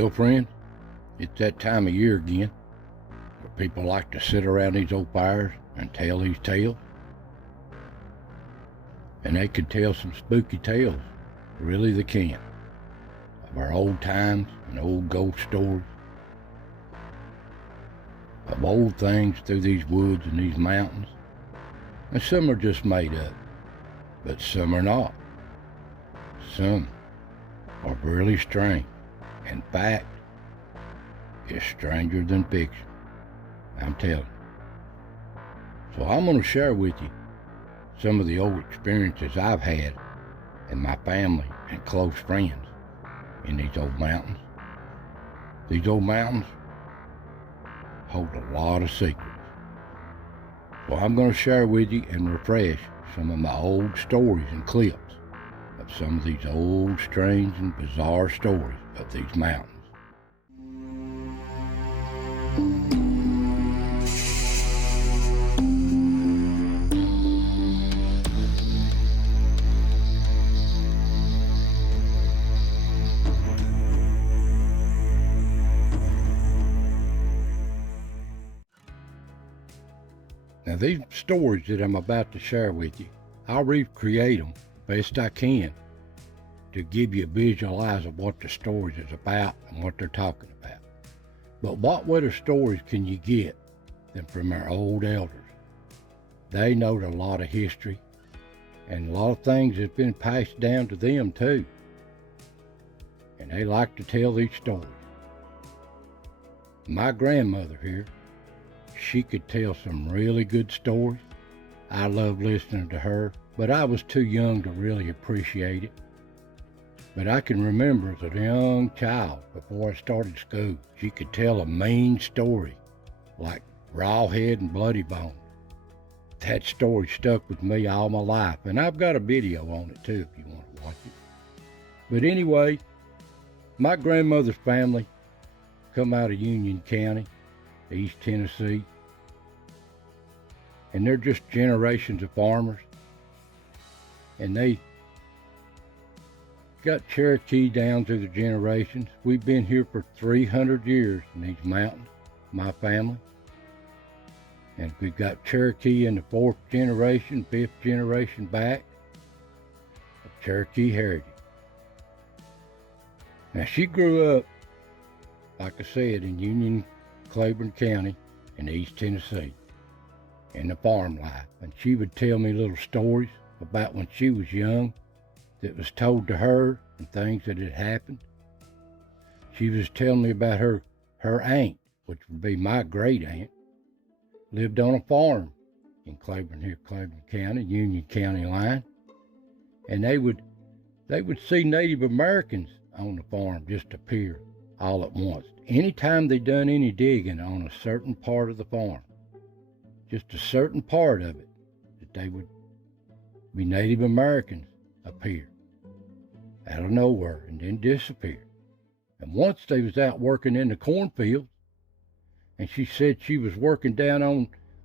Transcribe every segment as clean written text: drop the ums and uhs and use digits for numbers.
Well, friend, it's that time of year again where people like to sit around these old fires and tell these tales. And they can tell some spooky tales, really they can, of our old times and old ghost stories, of old things through these woods and these mountains. And some are just made up, but some are not. Some are really strange. In fact, it's stranger than fiction, I'm telling you. So I'm going to share with you some of the old experiences I've had and my family and close friends in these old mountains. These old mountains hold a lot of secrets. So I'm going to share with you and refresh some of my old stories and clips of some of these old, strange, and bizarre stories of these mountains. Now, these stories that I'm about to share with you, I'll recreate them best I can to give you a visualize of what the stories is about and what they're talking about. But what better stories can you get than from our old elders? They know a lot of history and a lot of things that's been passed down to them too. And they like to tell these stories. My grandmother here, she could tell some really good stories. I love listening to her, but I was too young to really appreciate it. But I can remember as a young child, before I started school, she could tell a mean story, like Rawhead and Bloody Bone. That story stuck with me all my life, and I've got a video on it too if you want to watch it. But anyway, my grandmother's family come out of Union County, East Tennessee, and they're just generations of farmers, and they got Cherokee down through the generations. We've been here for 300 years in these mountains, my family, and we've got Cherokee in the 4th generation, 5th generation back of Cherokee heritage. Now, she grew up, like I said, in Union, Claiborne County in East Tennessee, in the farm life. And she would tell me little stories about when she was young that was told to her and things that had happened. She was telling me about her aunt, which would be my great aunt, lived on a farm in Claiborne County, Union County line. And they would see Native Americans on the farm just appear all at once. Anytime they done any digging on a certain part of the farm, just a certain part of it, that they would be Native Americans appear out of nowhere and then disappear. And once they was out working in the cornfield, and she said she was working down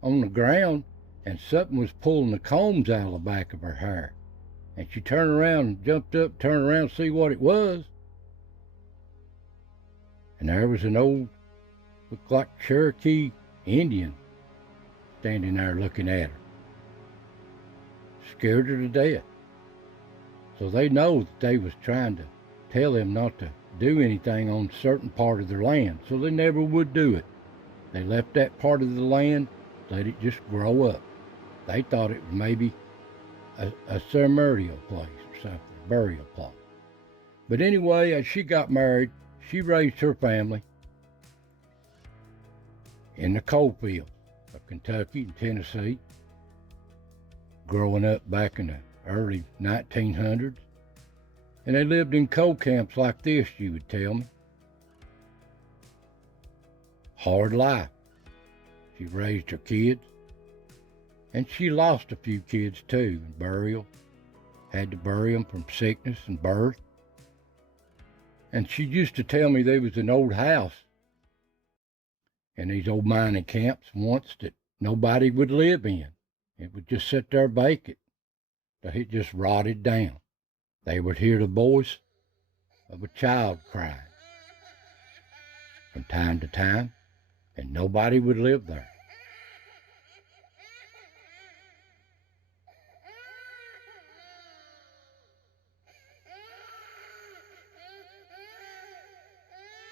on the ground, and something was pulling the combs out of the back of her hair. And she turned around and jumped up, turned around to see what it was. And there was an old, looked like Cherokee Indian standing there looking at her. Scared her to death. So they know that they was trying to tell them not to do anything on a certain part of their land, so they never would do it. They left that part of the land, let it just grow up. They thought it was maybe a ceremonial place or something, a burial plot. But anyway, as she got married, she raised her family in the coal fields of Kentucky and Tennessee, growing up back in the early 1900s. And they lived in coal camps like this, she would tell me. Hard life. She raised her kids, and she lost a few kids too in burial. Had to bury them from sickness and birth. And she used to tell me there was an old house in these old mining camps once that nobody would live in. It would just sit there vacant. It just rotted down. They would hear the voice of a child crying. from time to time, and nobody would live there.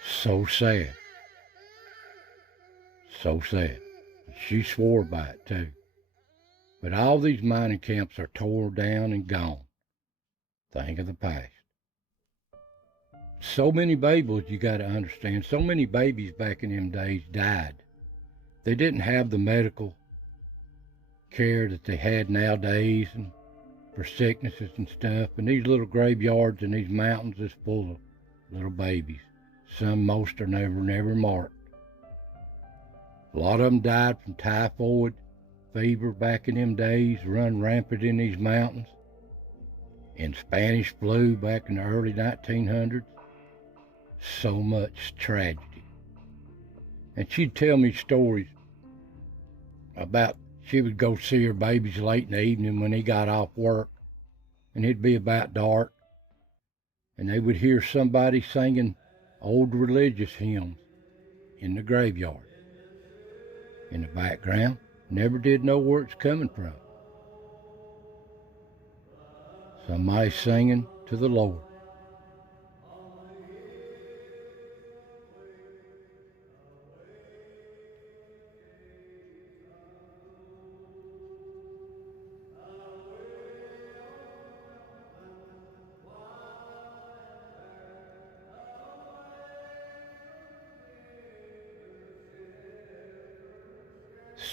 So sad. So sad. She swore by it too. But all these mining camps are tore down and gone. Think of the past. So many babies, you got to understand, so many babies back in them days died. They didn't have the medical care that they had nowadays and for sicknesses and stuff. And these little graveyards and these mountains is full of little babies. Most are never marked. A lot of them died from typhoid fever back in them days, run rampant in these mountains. And Spanish flu back in the early 1900s. So much tragedy. And she'd tell me stories about she would go see her babies late in the evening when he got off work, and it'd be about dark, and they would hear somebody singing old religious hymns in the graveyard. In the background, never did know where it's coming from. Somebody singing to the Lord.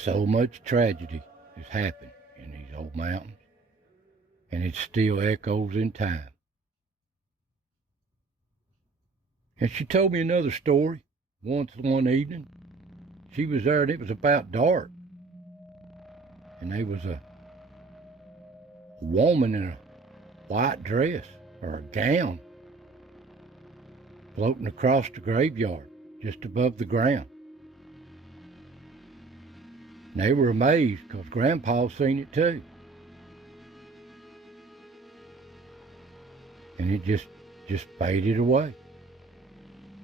So much tragedy has happened in these old mountains, and it still echoes in time. And she told me another story once one evening. She was there and it was about dark. And there was a woman in a white dress or a gown floating across the graveyard just above the ground. And they were amazed because Grandpa seen it too. And it just faded away.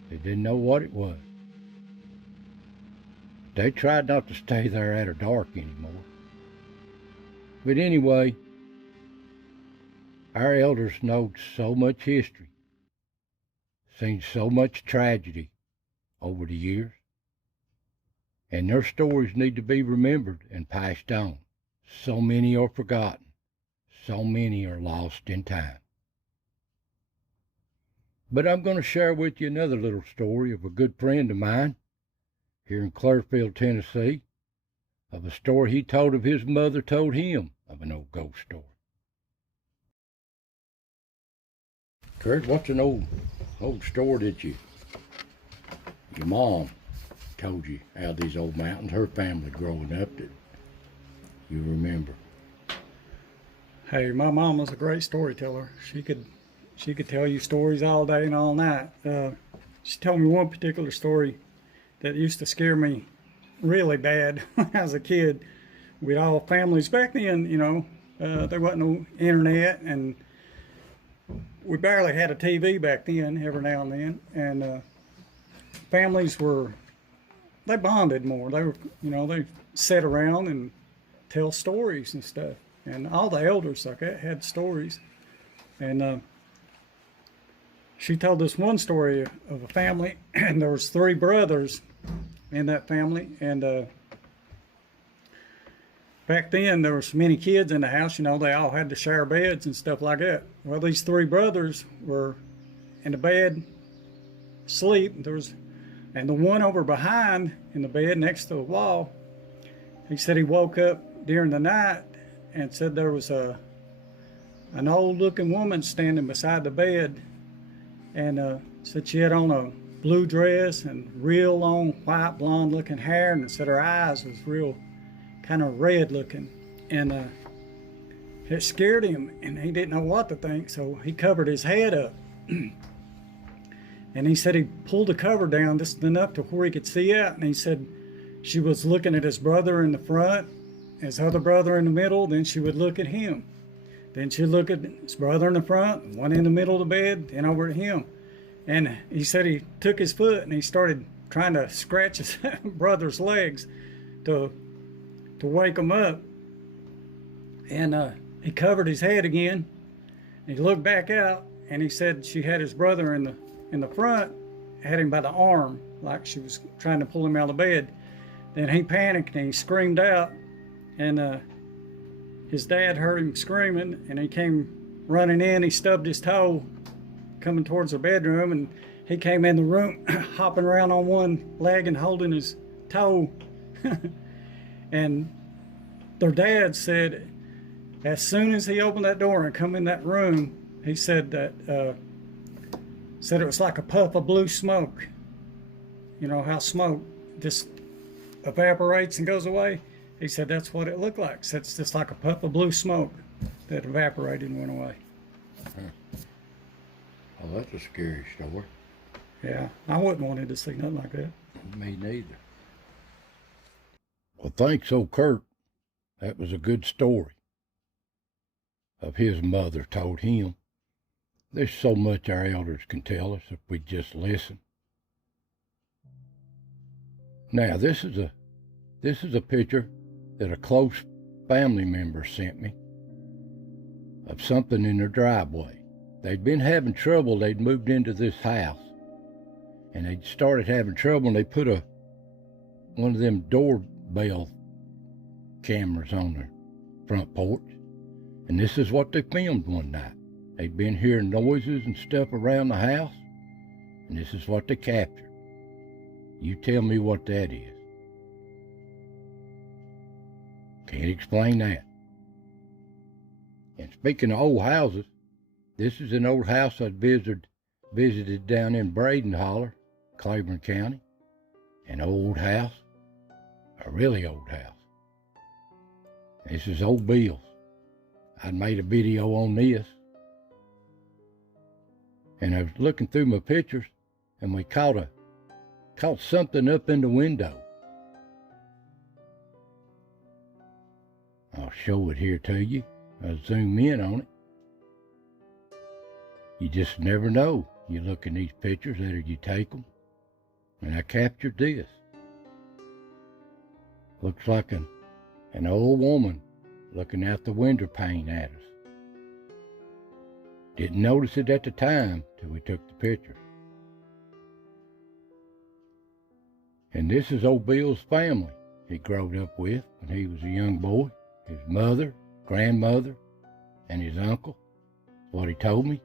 They didn't know what it was. They tried not to stay there after dark anymore. But anyway, our elders know so much history, seen so much tragedy over the years, and their stories need to be remembered and passed on. So many are forgotten. So many are lost in time. But I'm going to share with you another little story of a good friend of mine here in Clearfield, Tennessee, of a story he told of his mother told him of an old ghost story. Kurt, what's an old story that your mom told you out of these old mountains, her family growing up, that you remember? Hey, my mom was a great storyteller. She could tell you stories all day and all night. She told me one particular story that used to scare me really bad when I was a kid. We'd all families back then, there wasn't no internet, and we barely had a TV back then, every now and then. And families they bonded more. They were, they sat around and tell stories and stuff. And all the elders like that had stories. And she told us one story of a family, and there was 3 brothers in that family. And back then there was many kids in the house. They all had to share beds and stuff like that. Well, these 3 brothers were in the bed, asleep. And the one over behind in the bed next to the wall, he said he woke up during the night and said there was an old looking woman standing beside the bed, and said she had on a blue dress and real long white blonde looking hair, and said her eyes was real kind of red looking. And it scared him, and he didn't know what to think, so he covered his head up. And he said he pulled the cover down just enough to where he could see out, and he said she was looking at his brother in the front, his other brother in the middle, then she would look at him. Then she'd look at his brother in the front, one in the middle of the bed, then over at him. And he said he took his foot and he started trying to scratch his brother's legs to wake him up. And he covered his head again. And he looked back out, and he said she had his brother in the front, had him by the arm, like she was trying to pull him out of bed. Then he panicked and he screamed out, and his dad heard him screaming, and he came running in. He stubbed his toe coming towards the bedroom, and he came in the room hopping around on one leg and holding his toe. And their dad said as soon as he opened that door and come in that room, he said that said it was like a puff of blue smoke. You know how smoke just evaporates and goes away? He said that's what it looked like. Said it's just like a puff of blue smoke that evaporated and went away. Oh, that's a scary story. Yeah, I wouldn't wanted to see nothing like that. Me neither. Well, thanks, old Kurt. That was a good story of his mother told him. There's so much our elders can tell us if we just listen. Now, this is a picture that a close family member sent me of something in their driveway. They'd been having trouble. They'd moved into this house, and they'd started having trouble, and they put one of them doorbell cameras on their front porch. And this is what they filmed one night. They'd been hearing noises and stuff around the house, and this is what they captured. You tell me what that is. Can't explain that. And speaking of old houses, this is an old house I visited down in Braden Holler, Claiborne County. An old house, a really old house. This is old Bill's. I'd made a video on this. And I was looking through my pictures, and we caught something up in the window. I'll show it here to you. I'll zoom in on it. You just never know. You look in these pictures after you take them. And I captured this. Looks like an old woman looking out the window pane at us. Didn't notice it at the time till we took the picture. And this is old Bill's family he growed up with when he was a young boy. His mother, grandmother, and his uncle. That's what he told me.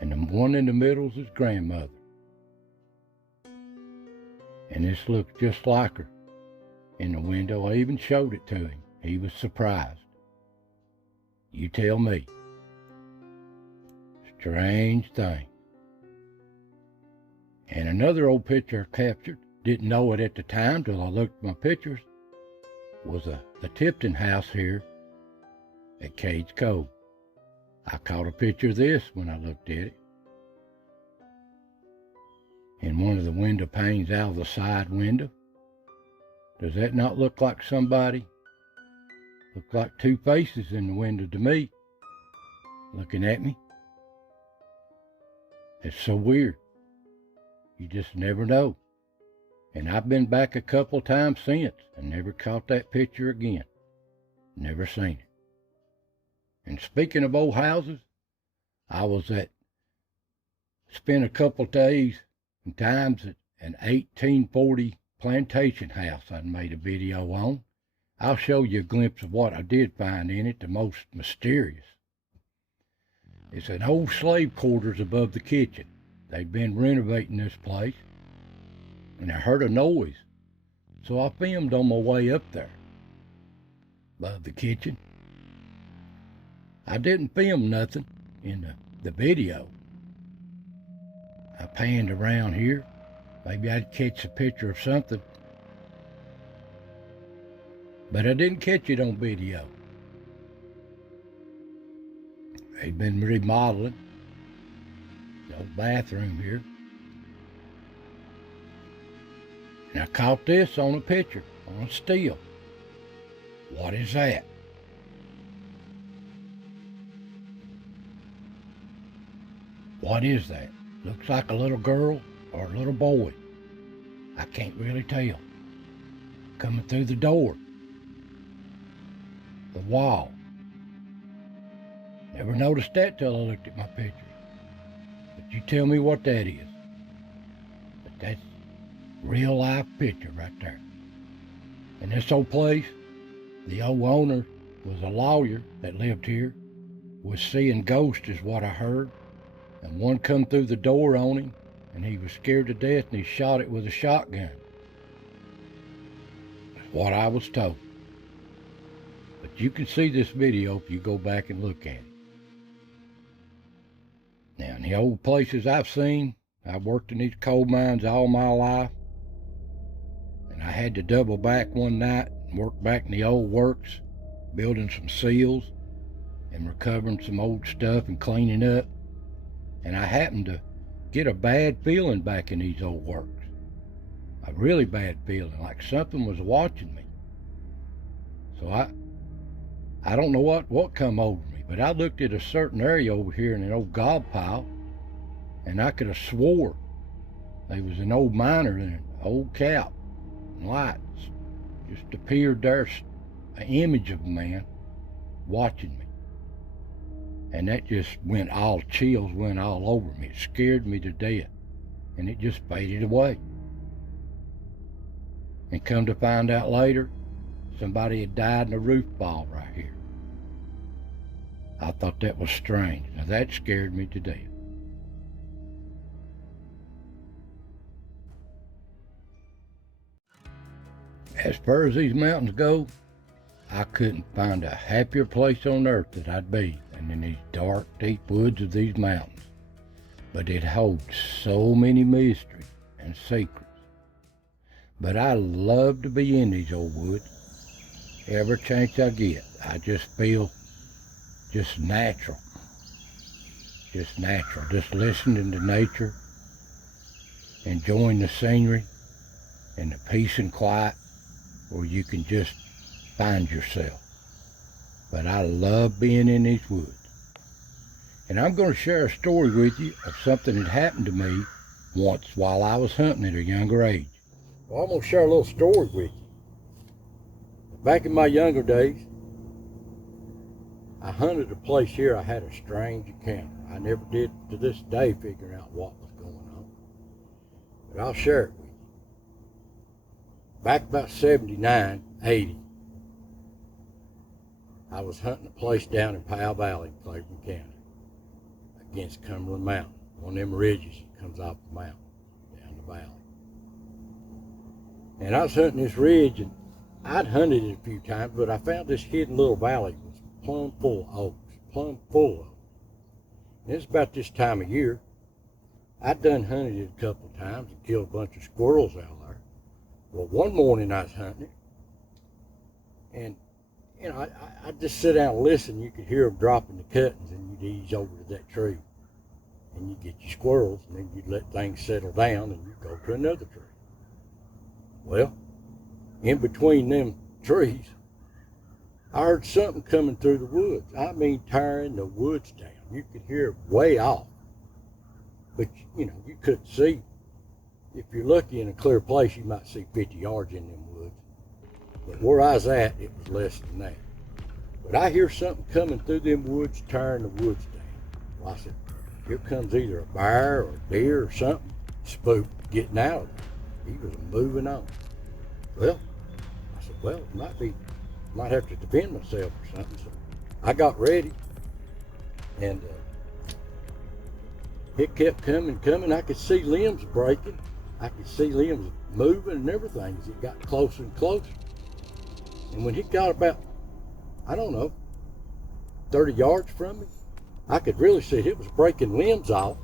And the one in the middle is his grandmother. And this looks just like her in the window. I even showed it to him. He was surprised. You tell me. Strange thing. And another old picture I captured, didn't know it at the time till I looked at my pictures, was the Tipton house here at Cades Cove. I caught a picture of this when I looked at it. In one of the window panes out of the side window. Does that not look like somebody? Look like two faces in the window to me, looking at me. It's so weird. You just never know. And I've been back a couple times since and never caught that picture again. Never seen it. And speaking of old houses, I spent a couple days and times at an 1840 plantation house I'd made a video on. I'll show you a glimpse of what I did find in it, the most mysterious. It's an old slave quarters above the kitchen. They'd been renovating this place, and I heard a noise, so I filmed on my way up there, above the kitchen. I didn't film nothing in the video. I panned around here. Maybe I'd catch a picture of something. But I didn't catch it on video. They'd been remodeling the old bathroom here. And I caught this on a picture, on a still. What is that? What is that? Looks like a little girl or a little boy. I can't really tell. Coming through the door. The wall. Never noticed that till I looked at my picture. But you tell me what that is. But that's real life picture right there. And this old place, the old owner was a lawyer that lived here, was seeing ghosts is what I heard. And one come through the door on him, and he was scared to death, and he shot it with a shotgun. That's what I was told. But you can see this video if you go back and look at it. Now, in the old places I've seen, I've worked in these coal mines all my life, and I had to double back one night and work back in the old works, building some seals and recovering some old stuff and cleaning up. And I happened to get a bad feeling back in these old works. A really bad feeling, like something was watching me. So I don't know what come over me, but I looked at a certain area over here in an old gob pile, and I could have swore there was an old miner in an old cap and lights. Just appeared there, an image of a man watching me. And that just chills went all over me. It scared me to death. And it just faded away. And come to find out later, somebody had died in a roof fall right here. I thought that was strange. Now that scared me to death. As far as these mountains go, I couldn't find a happier place on earth that I'd be than in these dark, deep woods of these mountains. But it holds so many mysteries and secrets. But I love to be in these old woods. Every chance I get, I just feel just natural. Just natural. Just listening to nature, enjoying the scenery and the peace and quiet where you can just find yourself. But I love being in these woods. And I'm going to share a story with you of something that happened to me once while I was hunting at a younger age. Well, I'm going to share a little story with you. Back in my younger days, I hunted a place here. I had a strange encounter. I never did to this day figure out what was going on. But I'll share it with you. Back about 79, 80, I was hunting a place down in Powell Valley, Claiborne County, against Cumberland Mountain, one of them ridges that comes off the mountain, down the valley. And I was hunting this ridge, and I'd hunted it a few times, but I found this hidden little valley that was plumb full of oaks, plumb full of them. And it's about this time of year. I'd done hunted it a couple of times and killed a bunch of squirrels out there. Well, one morning I was hunting it, and you know, I'd just sit down and listen. You could hear them dropping the cuttings, and you'd ease over to that tree, and you'd get your squirrels, and then you'd let things settle down, and you'd go to another tree. Well, in between them trees, I heard something coming through the woods. I mean, tearing the woods down. You could hear it way off, but you know, you couldn't see. If you're lucky in a clear place, you might see 50 yards in them woods. But where I was at, it was less than that. But I hear something coming through them woods, tearing the woods down. Well, I said, here comes either a bear or a deer or something, spooked, getting out of there. He was moving on. Well, I said, well, it might have to defend myself or something. So I got ready, and it kept coming. I could see limbs breaking. I could see limbs moving and everything as it got closer and closer. And when he got about, I don't know, 30 yards from me, I could really see it was breaking limbs off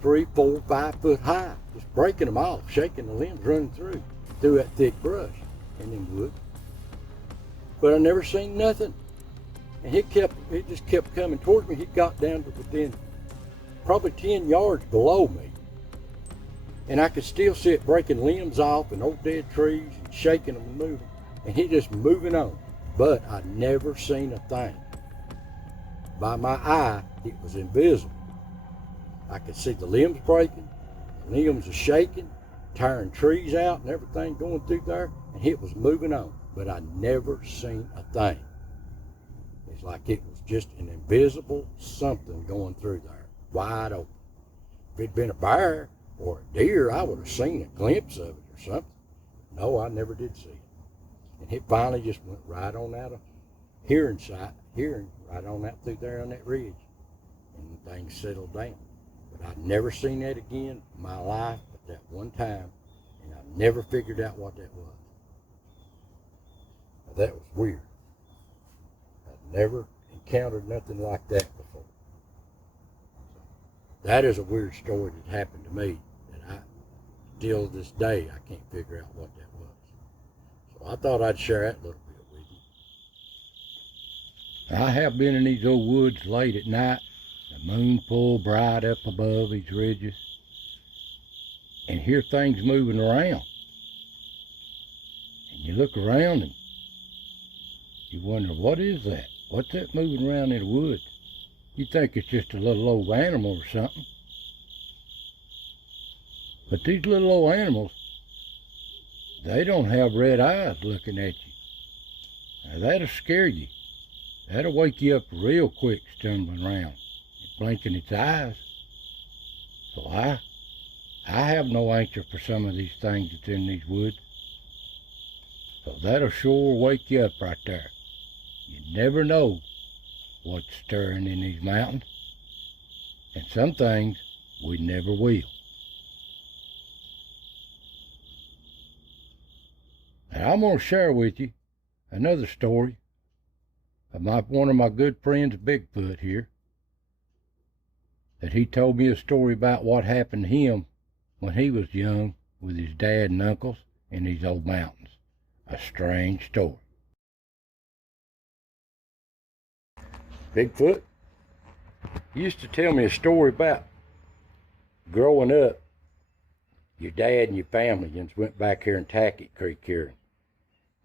3, 4, 5 foot high, just breaking them off, shaking the limbs, running through that thick brush in them woods. But I never seen nothing. And it just kept coming towards me. He got down to within probably 10 yards below me. And I could still see it breaking limbs off and old dead trees and shaking them and moving. And he just moving on. But I never seen a thing. By my eye, it was invisible. I could see the limbs breaking, the limbs are shaking, tearing trees out and everything going through there, and it was moving on. But I never seen a thing. It's like it was just an invisible something going through there, wide open. If it'd been a bear or a deer, I would have seen a glimpse of it or something. No, I never did see it. And it finally just went right on out of hearing right on out through there on that ridge. And things settled down. But I'd never seen that again in my life but that one time, and I never figured out what that was. Now, that was weird. I'd never encountered nothing like that before. So, that is a weird story that happened to me that I, still to this day, I can't figure out what that was. So I thought I'd share that little bit with you. I have been in these old woods late at night, the moon full bright up above these ridges, and hear things moving around. And you look around and you wonder, what is that? What's that moving around in the woods? You think it's just a little old animal or something. But these little old animals, they don't have red eyes looking at you. Now that'll scare you. That'll wake you up real quick, stumbling around, blinking its eyes. So I have no answer for some of these things that's in these woods. So that'll sure wake you up right there. You never know what's stirring in these mountains. And some things we never will. Now I'm going to share with you another story of one of my good friends, Bigfoot here, that he told me a story about what happened to him when he was young with his dad and uncles in these old mountains. A strange story. Bigfoot used to tell me a story about growing up. Your dad and your family went back here in Tackett Creek here,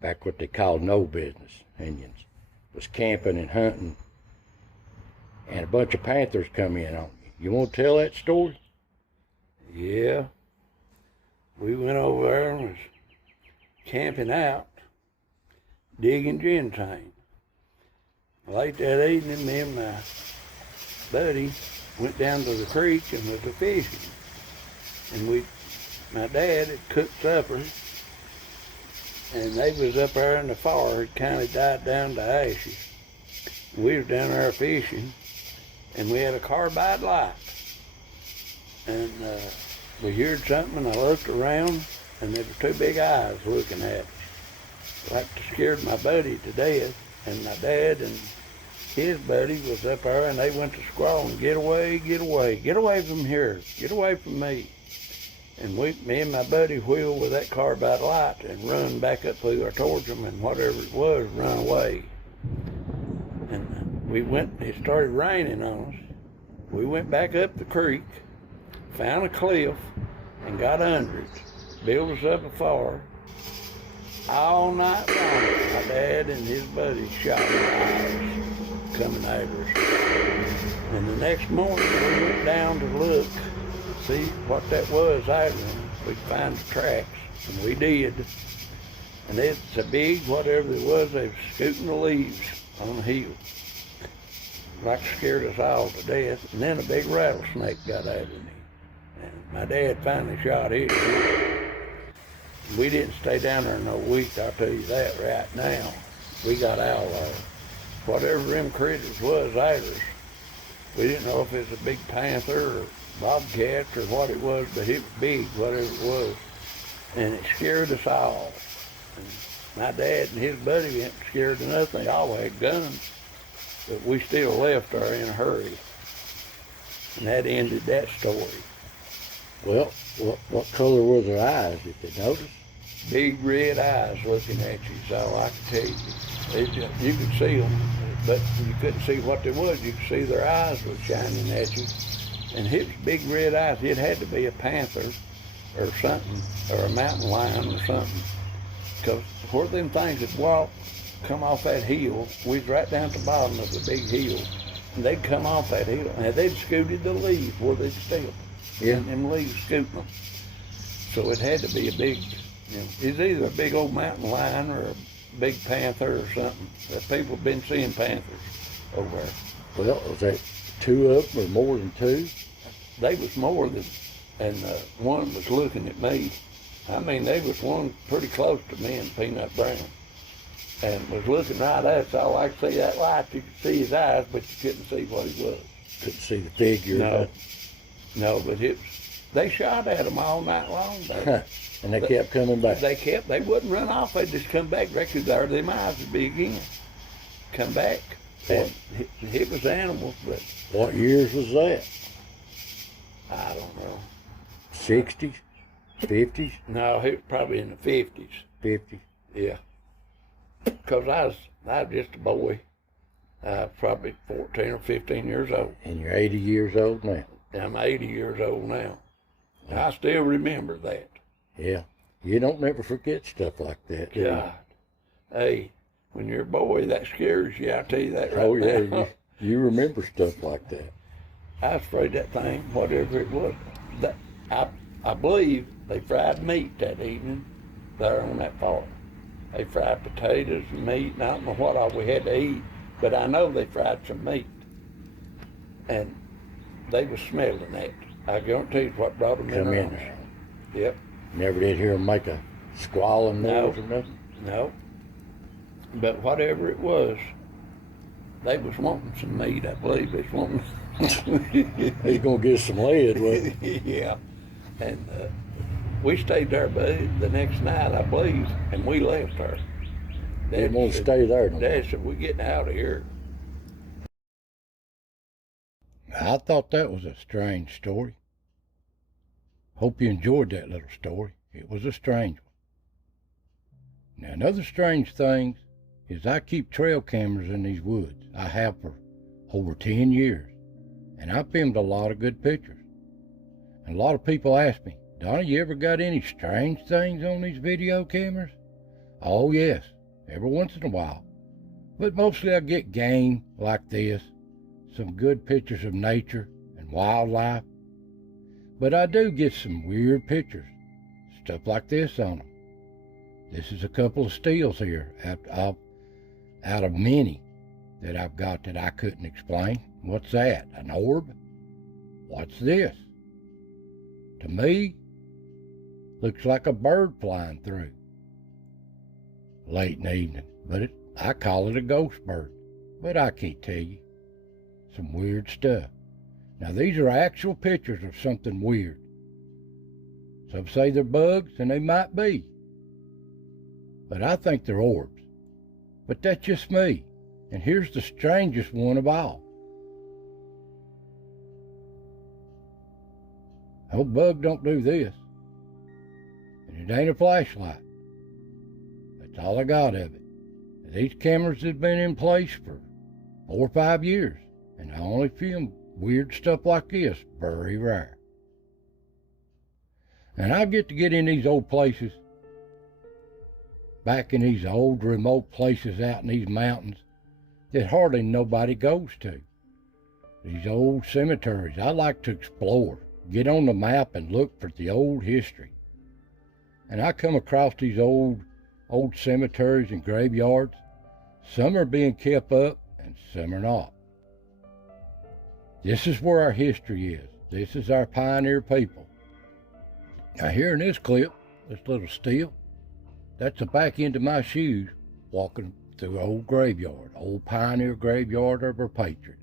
back what they called no business. Indians was camping and hunting, and a bunch of panthers come in on you. You want to tell that story? Yeah. We went over there and was camping out, digging ginseng. Late that evening, me and my buddy went down to the creek and was fishing. And my dad had cooked supper, and they was up there in the fire. It kind of died down to ashes. And we was down there fishing, and we had a carbide light. And we heard something, and I looked around, and there were two big eyes looking at us. Like scared my buddy to death, and my dad and his buddy was up there, and they went to squalling, get away, get away, get away from here, get away from me. And me and my buddy wheeled with that carbide light and run back up through there towards them, and whatever it was, run away. And we went, it started raining on us. We went back up the creek, found a cliff, and got under it. Built us up a fire. All night long, my dad and his buddy shot eyes coming at us. And the next morning, we went down to look, see what that was out of them. We'd find the tracks, and we did. And it's a big, whatever it was, they was scooting the leaves on the hill. Like scared us all to death. And then a big rattlesnake got out of me. And my dad finally shot his. We didn't stay down there no week, I'll tell you that right now. We got out of there. Whatever them critters was out of us. We didn't know if it was a big panther or bobcat or what it was, but it was big, whatever it was. And it scared us all. And my dad and his buddy weren't scared of nothing. They all had guns. But we still left there in a hurry. And that ended that story. Well, what color were their eyes, if you notice? Big red eyes looking at you, is all I can tell you. You could see them, but you couldn't see what they was. You could see their eyes were shining at you. And his big red eyes, it had to be a panther or something, or a mountain lion or something. Because where them things had walked, come off that hill, we was right down at the bottom of the big hill, and they'd come off that hill, and they'd scooted the leaves where they'd still. Yeah. And them leaves scooting them. So it had to be a big, it's either a big old mountain lion or a big panther or something. But people have been seeing panthers over there. Well, was that 2 of them or more than 2? They was more than, and one was looking at me. I mean, they was one pretty close to me and Peanut Brown, and was looking right at us. All I could see that light, you could see his eyes, but you couldn't see what he was. Couldn't see the figure. No, but they shot at them all night long. And they kept coming back. They wouldn't run off. They'd just come back. Because there them eyes would be again. Come back. And it was animals, but. What years was that? I don't know. 60s? 50s? No, it was probably in the 50s. 50s? Yeah. Because I was just a boy. I was probably 14 or 15 years old. And you're 80 years old now. I'm 80 years old now. I still remember that. Yeah. You don't never forget stuff like that. God. Hey, when you're a boy, that scares you. I'll tell you that right now. Oh, now. yeah. You remember stuff like that. I was afraid that thing, whatever it was. I believe they fried meat that evening there on that farm. They fried potatoes and meat, and I don't know what all we had to eat, but I know they fried some meat. And they was smelling that. I guarantee you what brought them Come in there. there. Yep. Never did hear them make a squalling noise or nothing? No. But whatever it was, they was wanting some meat, I believe. They was wanting. He's going to get some lead, wasn't he? Yeah. And we stayed there the next night, I believe, and we left her. Didn't want to stay there no more. Dad said, we're getting out of here. I thought that was a strange story. Hope you enjoyed that little story. It was a strange one. Now, another strange thing is I keep trail cameras in these woods. I have for over 10 years. And I filmed a lot of good pictures. And a lot of people ask me, Donnie, you ever got any strange things on these video cameras? Oh, yes, every once in a while. But mostly I get game like this, some good pictures of nature and wildlife. But I do get some weird pictures, stuff like this on them. This is a couple of steals here out of many that I've got that I couldn't explain. What's that? An orb? What's this? To me, looks like a bird flying through. Late in the evening, but I call it a ghost bird, but I can't tell you. Some weird stuff. Now these are actual pictures of something weird. Some say they're bugs, and they might be. But I think they're orbs. But that's just me. And here's the strangest one of all. No bug don't do this. And it ain't a flashlight. That's all I got of it. These cameras have been in place for 4 or 5 years, and I only film weird stuff like this very rare. And I get to get in these old places, back in these old remote places out in these mountains that hardly nobody goes to. These old cemeteries, I like to explore, get on the map and look for the old history. And I come across these old cemeteries and graveyards. Some are being kept up and some are not. This is where our history is. This is our pioneer people. Now here in this clip, this little still, that's the back end of my shoes walking through old graveyard, old pioneer graveyard of our patriots.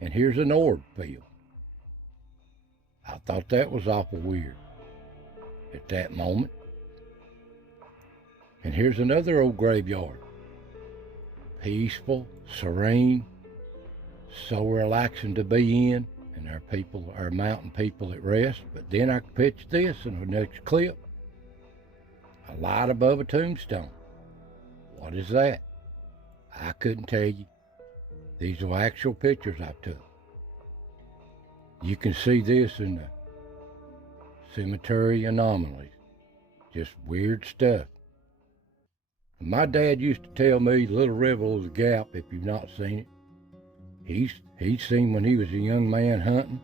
And here's an orb field. I thought that was awful weird at that moment. And here's another old graveyard. Peaceful, serene, so relaxing to be in, and our mountain people at rest. But then I pitch this in the next clip. A light above a tombstone. What is that? I couldn't tell you. These are actual pictures I took. You can see this in the cemetery anomalies. Just weird stuff. My dad used to tell me Little River was a Gap, if you've not seen it. He's seen when he was a young man hunting.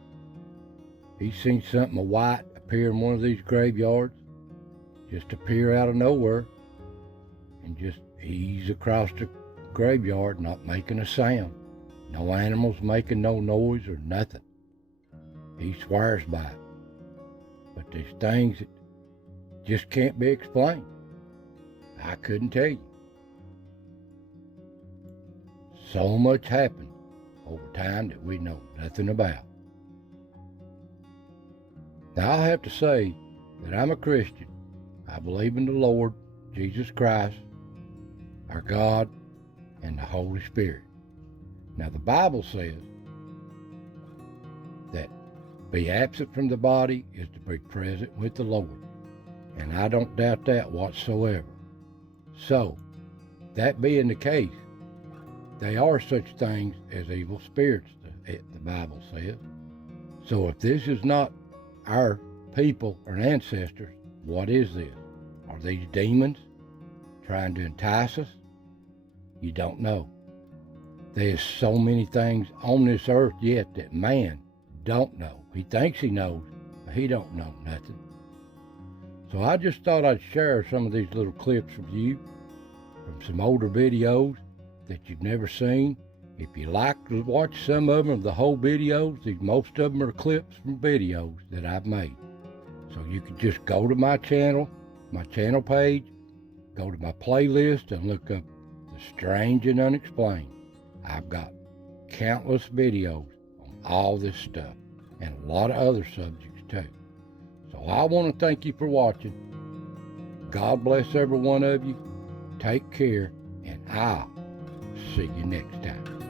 He's seen something white appear in one of these graveyards, just appear out of nowhere, and just ease across the graveyard, not making a sound. No animals making no noise or nothing. He swears by it. But there's things that just can't be explained. I couldn't tell you. So much happened over time that we know nothing about. Now I'll have to say that I'm a Christian. I believe in the Lord Jesus Christ, our God, and the Holy Spirit. Now the Bible says that be absent from the body is to be present with the Lord. And I don't doubt that whatsoever. So, that being the case, they are such things as evil spirits, the Bible says. So if this is not our people or ancestors, what is this? Are these demons trying to entice us? You don't know. There's so many things on this earth yet that man don't know. He thinks he knows, but he don't know nothing. So I just thought I'd share some of these little clips with you from some older videos that you've never seen. If you like to watch some of them, the whole videos, most of them are clips from videos that I've made. So you can just go to my channel page, go to my playlist and look up The Strange and Unexplained. I've got countless videos on all this stuff and a lot of other subjects too. So I want to thank you for watching. God bless every one of you. Take care, and I'll see you next time.